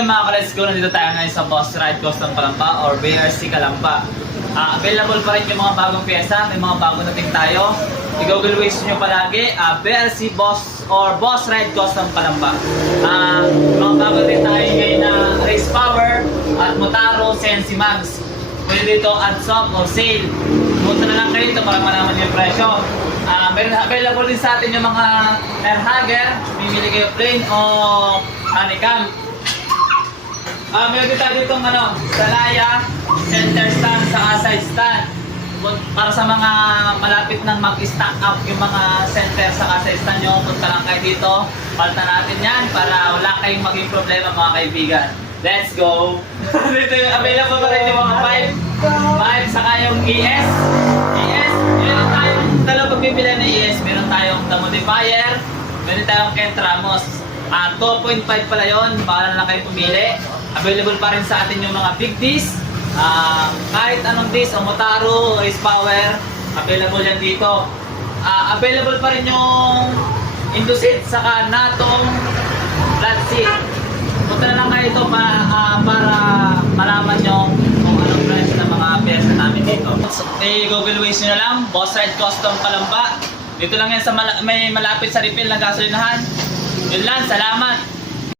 yun mga ka-let's go, nandito tayo ngayon sa Boss Ride Custom Kalamba or BRC Kalamba. Available pa rin yung mga bagong pyesa, may mga bagong dating tayo. I-google waste nyo palagi, BRC Boss or Boss Ride Custom Kalamba. Mga bago rin tayo ngayon na Race Power at Motaro Sensi Mags. Pwede dito add swap or sale. Punta na lang kayo dito para malaman yung presyo. Meron available din sa atin yung mga air hugger, pimili kayo plain o honeycomb. Meron din tayo dito Salaya, center stand, saka side stand. Para sa mga malapit nang mag-stack up yung mga center saka side stand nyo, punta lang kayo dito. Palta natin yan para wala kayong maging problema mga kaibigan. Let's go! Dito yung available pa rin yung mga 5 saka yung ES. Meron tayong dalawa pagpipili ng ES. Meron tayong The Modifier, meron tayong Kent Ramos. 2.5 pala yun, baka na lang kayo pumili. Available pa rin sa atin yung mga big disc. Kahit anong disc, o Motaro, Race Power, available yan dito. Available pa rin yung Indosit, saka Natong flat seat. Punta na lang kayo ito para malaman nyo kung anong price ng mga pyesa namin dito. I-google waste nyo na lang, Boss Ride Custom Kalamba. Dito lang yan sa may malapit sa refill ng gasolinahan. Yun lang, salamat!